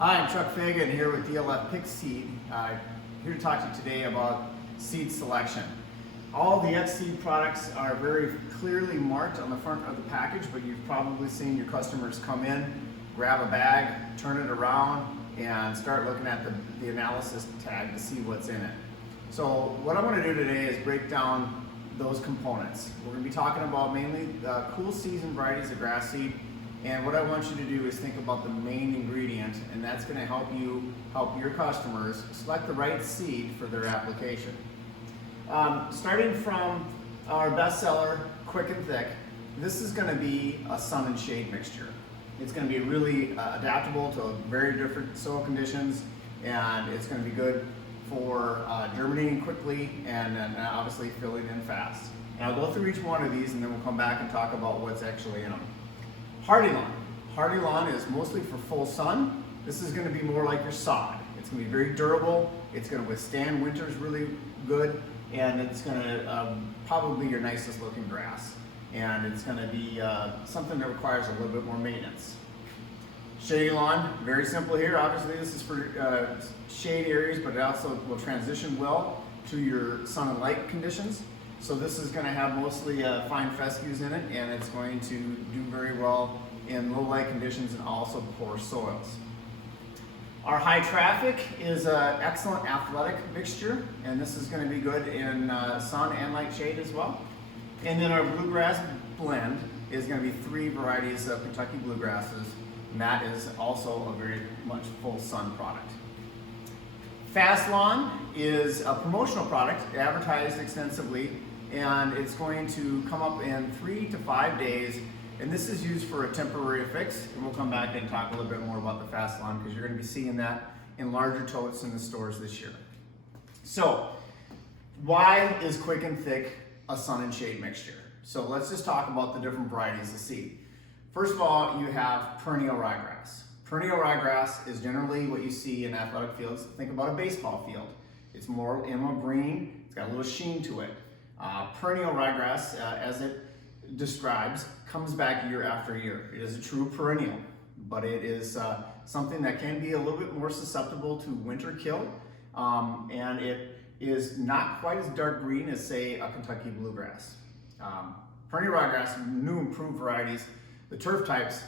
Hi, I'm Chuck Fagan here with DLF Pick Seed. Here to talk to you today about seed selection. All the X-Seed products are very clearly marked on the front of the package, but you've probably seen your customers come in, grab a bag, turn it around, and start looking at the analysis tag to see what's in it. So what I want to do today is break down those components. We're going to be talking about mainly the cool season varieties of grass seed. And what I want you to do is think about the main ingredient, and that's going to help your customers select the right seed for their application. Starting from our bestseller, Quick and Thick, this is going to be a sun and shade mixture. It's going to be really adaptable to very different soil conditions, and it's going to be good for germinating quickly and obviously filling in fast. And I'll go through each one of these, and then we'll come back and talk about what's actually in them. Hardy Lawn. Hardy Lawn is mostly for full sun. This is going to be more like your sod. It's going to be very durable. It's going to withstand winters really good, and it's going to probably be your nicest looking grass. And it's going to be something that requires a little bit more maintenance. Shady Lawn, very simple here. Obviously this is for shade areas, but it also will transition well to your sun and light conditions. So this is going to have mostly fine fescues in it, and it's going to do very well in low light conditions and also poor soils. Our high traffic is an excellent athletic mixture, and this is going to be good in sun and light shade as well. And then our bluegrass blend is going to be 3 varieties of Kentucky bluegrasses, and that is also a very much full sun product. Fast Lawn is a promotional product advertised extensively, and it's going to come up in 3 to 5 days, and this is used for a temporary fix, and we'll come back and talk a little bit more about the Fast Lawn because you're going to be seeing that in larger totes in the stores this year. So why is Quick and Thick a sun and shade mixture? So let's just talk about the different varieties of seed. First of all, you have perennial ryegrass. Perennial ryegrass is generally what you see in athletic fields. Think about a baseball field. It's more emerald green, it's got a little sheen to it. Perennial ryegrass, as it describes, comes back year after year. It is a true perennial, but it is something that can be a little bit more susceptible to winter kill, and it is not quite as dark green as, say, a Kentucky bluegrass. Perennial ryegrass, new improved varieties, the turf types,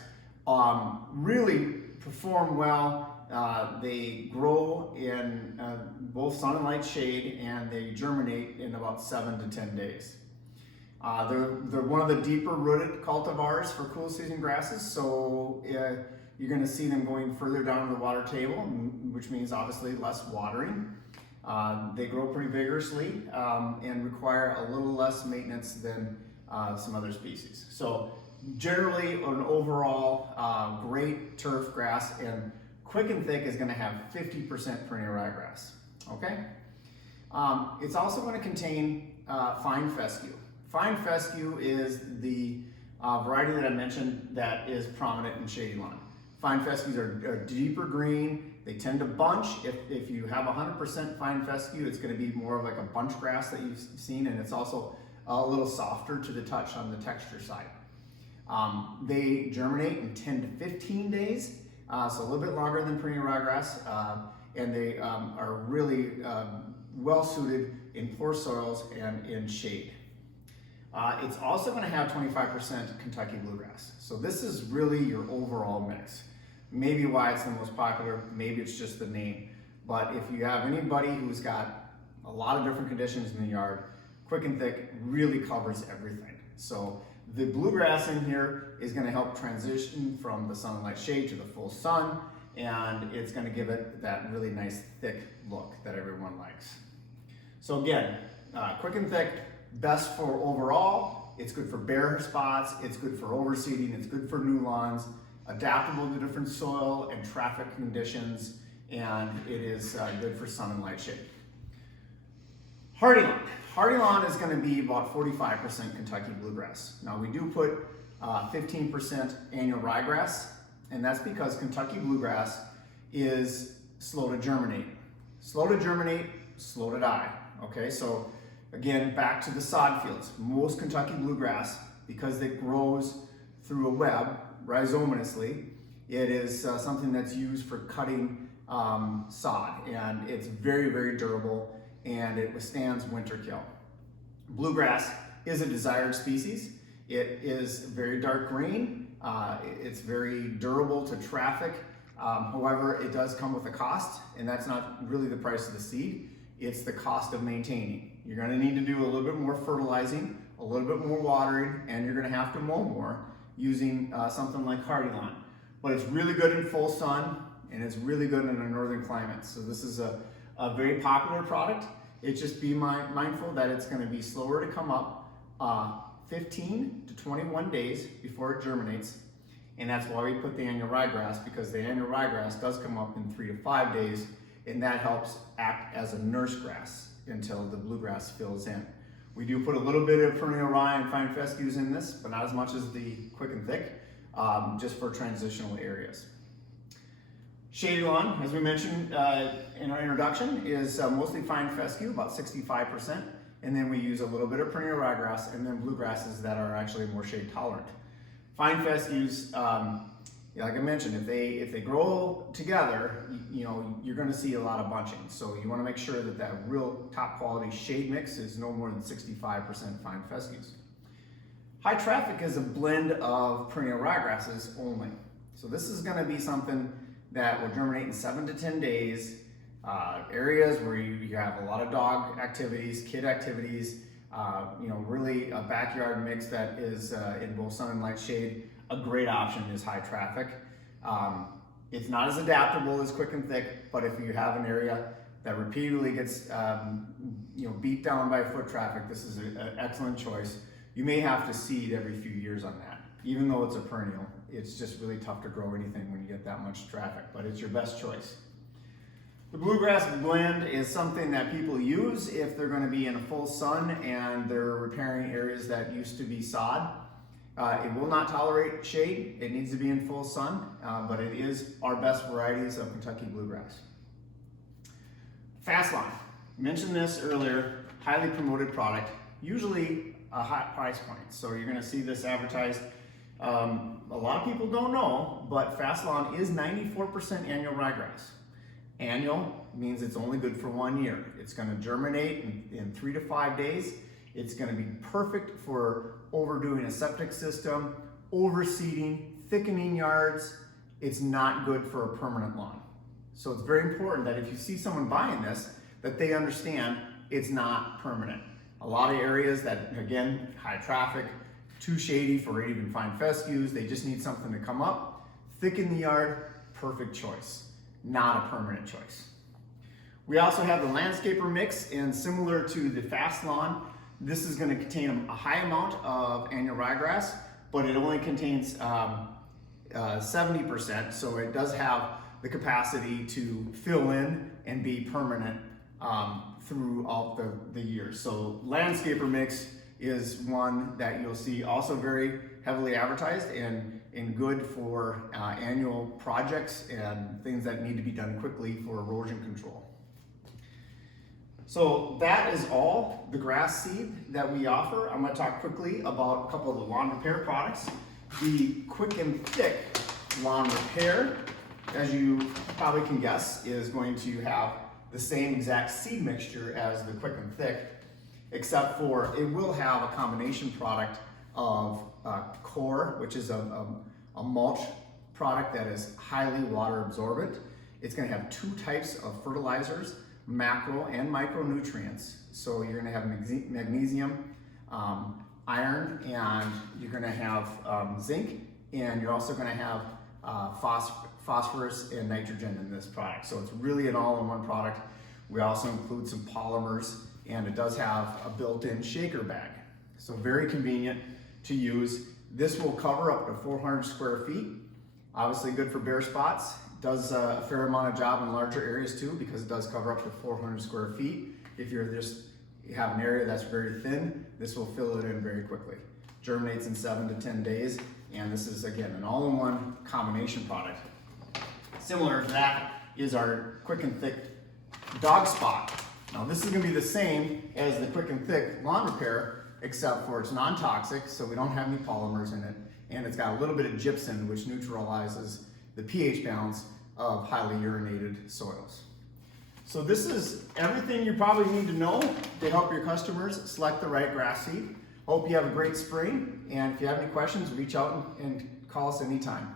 really perform well. They grow in both sun and light shade, and they germinate in about 7 to 10 days. They're one of the deeper rooted cultivars for cool season grasses, so you're going to see them going further down the water table, which means obviously less watering. They grow pretty vigorously and require a little less maintenance than some other species. So generally an overall great turf grass, and Quick and Thick is going to have 50% perennial ryegrass. Okay? It's also going to contain fine fescue. Fine fescue is the variety that I mentioned that is prominent in shady lawn. Fine fescues are deeper green. They tend to bunch. If you have 100% fine fescue, it's going to be more of like a bunch grass that you've seen, and it's also a little softer to the touch on the texture side. They germinate in 10 to 15 days, so a little bit longer than perennial ryegrass, and they are really well suited in poor soils and in shade. It's also going to have 25% Kentucky bluegrass. So this is really your overall mix. Maybe why it's the most popular, maybe it's just the name. But if you have anybody who's got a lot of different conditions in the yard, Quick and Thick really covers everything. So the bluegrass in here is going to help transition from the sun and light shade to the full sun, and it's going to give it that really nice thick look that everyone likes. So again, Quick and Thick, best for overall. It's good for bare spots, it's good for overseeding, it's good for new lawns, adaptable to different soil and traffic conditions, and it is good for sun and light shade. Hardy Lawn. Hardy Lawn is going to be about 45% Kentucky bluegrass. Now we do put 15% annual ryegrass, and that's because Kentucky bluegrass is slow to germinate. Slow to germinate, slow to die. Okay, so again, back to the sod fields. Most Kentucky bluegrass, because it grows through a web rhizominously, It is something that's used for cutting sod, and it's very, very durable, and it withstands winter kill. Bluegrass is a desired species. It is very dark green. It's very durable to traffic. However, it does come with a cost, and that's not really the price of the seed. It's the cost of maintaining. You're going to need to do a little bit more fertilizing, a little bit more watering, and you're going to have to mow more using something like Hardylawn. But it's really good in full sun, and it's really good in a northern climate. So this is a very popular product. It's just be mindful that it's going to be slower to come up, 15 to 21 days before it germinates. And that's why we put the annual ryegrass, because the annual ryegrass does come up in 3 to 5 days, and that helps act as a nurse grass until the bluegrass fills in. We do put a little bit of perennial rye and fine fescues in this, but not as much as the quick and thick, just for transitional areas. Shady lawn, as we mentioned in our introduction, is mostly fine fescue, about 65%, and then we use a little bit of perennial ryegrass and then bluegrasses that are actually more shade tolerant. Fine fescues, like I mentioned, if they grow together, you're going to see a lot of bunching. So you want to make sure that that real top quality shade mix is no more than 65% fine fescues. High traffic is a blend of perennial ryegrasses only. So this is going to be something that will germinate in 7 to 10 days. Areas where you have a lot of dog activities, kid activities, really a backyard mix that is in both sun and light shade. A great option is high traffic. It's not as adaptable as quick and thick, but if you have an area that repeatedly gets beat down by foot traffic, this is an excellent choice. You may have to seed every few years on that. Even though it's a perennial, it's just really tough to grow anything when you get that much traffic, but it's your best choice. The bluegrass blend is something that people use if they're going to be in a full sun and they're repairing areas that used to be sod. It will not tolerate shade. It needs to be in full sun, but it is our best varieties of Kentucky bluegrass. Fastlawn. Mentioned this earlier, highly promoted product, usually a hot price point. So you're going to see this advertised. A lot of people don't know, but Fastlawn is 94% annual ryegrass. Annual means it's only good for 1 year. It's going to germinate in 3 to 5 days. It's going to be perfect for overdoing a septic system, overseeding, thickening yards. It's not good for a permanent lawn. So it's very important that if you see someone buying this, that they understand it's not permanent. A lot of areas that, again, high traffic, too shady for even fine fescues, they just need something to come up, thicken the yard, perfect choice. Not a permanent choice. We also have the landscaper mix, and similar to the Fastlawn, this is going to contain a high amount of annual ryegrass, but it only contains 70%, so it does have the capacity to fill in and be permanent throughout the year. So landscaper mix is one that you'll see also very heavily advertised and good for annual projects and things that need to be done quickly for erosion control. So that is all the grass seed that we offer. I'm going to talk quickly about a couple of the lawn repair products. The Quick and Thick Lawn Repair, as you probably can guess, is going to have the same exact seed mixture as the Quick and Thick, except for it will have a combination product of Core, which is a mulch product that is highly water absorbent. It's going to have 2 types of fertilizers, macro and micronutrients. So you're going to have magnesium, iron, and you're going to have zinc, and you're also going to have phosphorus and nitrogen in this product. So it's really an all-in-one product. We also include some polymers, and it does have a built-in shaker bag. So very convenient to use. This will cover up to 400 square feet. Obviously good for bare spots. Does a fair amount of job in larger areas too, because it does cover up to 400 square feet. If you have an area that's very thin, this will fill it in very quickly. Germinates in 7 to 10 days, and this is, again, an all-in-one combination product. Similar to that is our Quick and Thick Dog Spot. Now this is going to be the same as the Quick and Thick Lawn Repair, except for it's non-toxic, so we don't have any polymers in it, and it's got a little bit of gypsum, which neutralizes the pH balance of highly urinated soils. So this is everything you probably need to know to help your customers select the right grass seed. Hope you have a great spring, and if you have any questions, reach out and call us anytime.